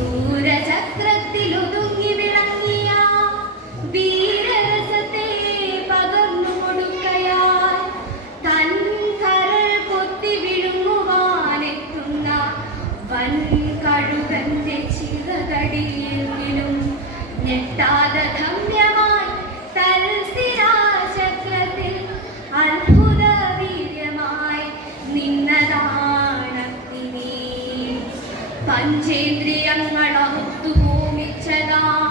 സൂരചക്രത്തിലൊതുങ്ങി വിളങ്ങിയ വീരരസത്തെ പകർന്നു കൊടുക്കയാൽ തൻ കരൾ പൊത്തി വിഴുങ്ങുവാനെത്തുന്ന വൻ കഴുകന്റെ ചിറകടിയെങ്കിലും ഞെട്ടാതെ ധന്യമായി തൽസിരാചക്രത്തിൽ അത്ഭുത വീര്യമായി നിന്നതാണഗ്നി. പഞ്ചേന്ദ്രിയങ്ങളൊത്തു ഹോമിച്ചതാം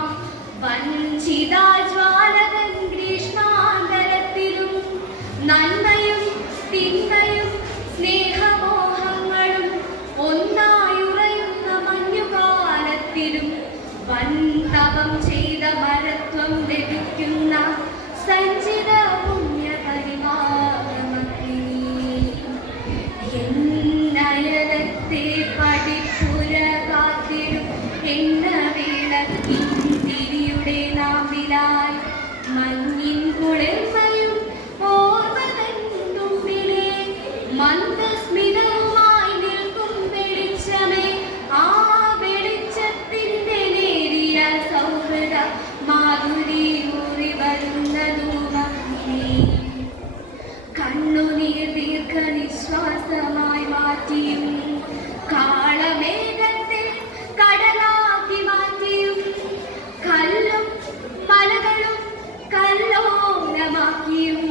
വഞ്ചിതാജ്വാലകൻ ഗ്രീഷ്മാന്തരത്തിലും നന്മയും തിന്മയും സ്നേഹമോഹങ്ങളും ഒന്നായുറയുന്ന മഞ്ഞുകാലത്തിലും വൻ തപം ചെയ്ത മരത്വം ലഭിക്കുന്ന സഞ്ചിത പുണ്യപരിവാരമഗ്നി. എന്നയനത്തെ പടിപ്പുര കാത്തിടും എണ്ണ വിളക്കിൻ തിരിയുടെ നാമ്പിലായി മഞ്ഞിൻ കുളിർമയും ഓർമ്മതൻ തുമ്പിലെ മന്ദസ്മിതവുമായി നിൽക്കും വെളിച്ചമേ, ആ വെളിച്ചത്തിന്റെ നേരിയ സൗഹൃദ മാധുരി ഊറി വരുന്നതുമഗ്നി. കണ്ണുനീർ ദീർഘനിശ്വാസമായി മാറ്റിയും കാളമേഘത്തെ കടലാക്കി മാറ്റിയും കല്ലും മലകളും കല്ലോലമാക്കിയും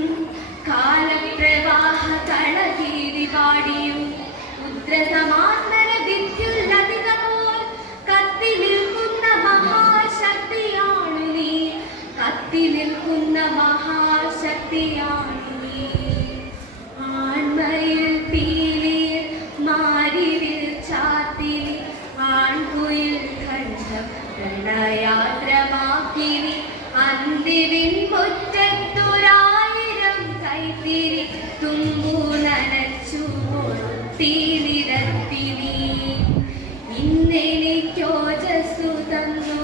കാലപ്രവാഹ കളകീരി പാടിയും ഉദ്രസമാന്തര വിദ്യുല്ലതികപോൽ കത്തി നിൽക്കുന്ന മഹാശക്തിയാണു നീ, കത്തി നിൽക്കുന്ന മഹാശക്തിയാണു നീ. ആൺമയിൽ പീലിയിൽ മാരിവിൽ ചാത്തിരി ആൺകുയിൽ കണ്ഠം പ്രണയാദ്രമാക്കിരി അന്തിവിൻ മുറ്റത്തൊരായിരം കൈത്തിരി തുമ്പു നനച്ചു തീനിരത്തി നീ. ഇന്നെനിക്കോജസ്സു തന്നു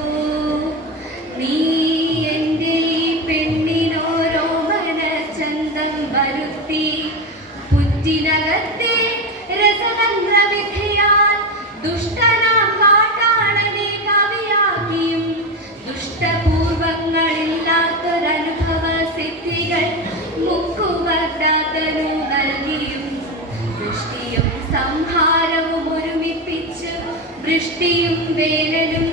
നീ, എൻ്റെ ഈ പെണ്ണിനോരോ മനചന്തം വരുത്തി. പുറ്റിനകത്തെ രസതന്ത്രവിധിയാൽ ദുഷ്ടനാം കാട്ടാളനെ കവിയാക്കിയും ദുഷ്ടപൂർവങ്ങളില്ലാത്തൊരനുഭവ സിദ്ധികൾ മുക്കുവർദ്ധാതനു നൽകിയും വൃഷ്ടിയും സംഹാരവും ഒരുമിപ്പിച്ച് വൃഷ്ടിയും വേനലും